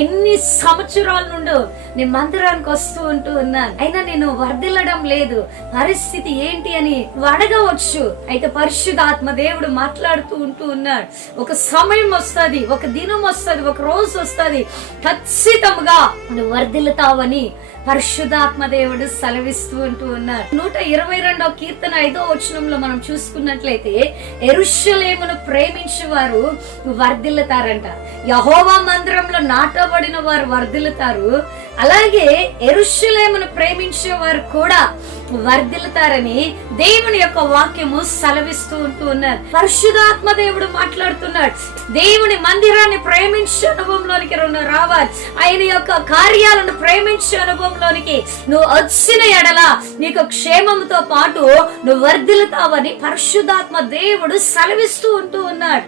ఎన్ని సంవత్సరాల నుండి నేను మందిరానికి వస్తూ ఉన్నాను, అయినా నేను వర్ధిల్లడం లేదు, పరిస్థితి ఏంటి అని నువ్వు అడగవచ్చు. అయితే పరిశుద్ధాత్మ దేవుడు మాట్లాడుతూ ఉన్నాడు. ఒక సమయం వస్తుంది, ఒక దినం వస్తుంది, ఒక రోజు వస్తుంది, ఖచ్చితంగా నువ్వు వర్ధిల్లుతావని పరిశుద్ధాత్మ దేవుడు సెలవిస్తూ ఉన్నాడు. 122వ కీర్తన 5వ వచనంలో మనం చూసుకున్నట్లయితే, యెరూషలేమును ప్రేమించేవారు వర్ధిల్లుతారంట. యెహోవా మందిరంలో నాటబడిన వారు వర్ధిల్లుతారు. అలాగే యెరూషలేమును ప్రేమించే వారు కూడా వర్ధిల్లుతారని దేవుని యొక్క వాక్యము సెలవిస్తూ ఉన్నారు. పరిశుద్ధాత్మ దేవుడు మాట్లాడుతున్నాడు. దేవుని మందిరాన్ని ప్రేమించే అనుభవంలోనికి రావాలి. ఆయన యొక్క కార్యాలను ప్రేమించే అనుభవంలోనికి నువ్వు వచ్చిన ఎడల నీకు క్షేమంతో పాటు నువ్వు వర్ధిల్లుతావని పరిశుద్ధాత్మ దేవుడు సెలవిస్తూ ఉన్నాడు.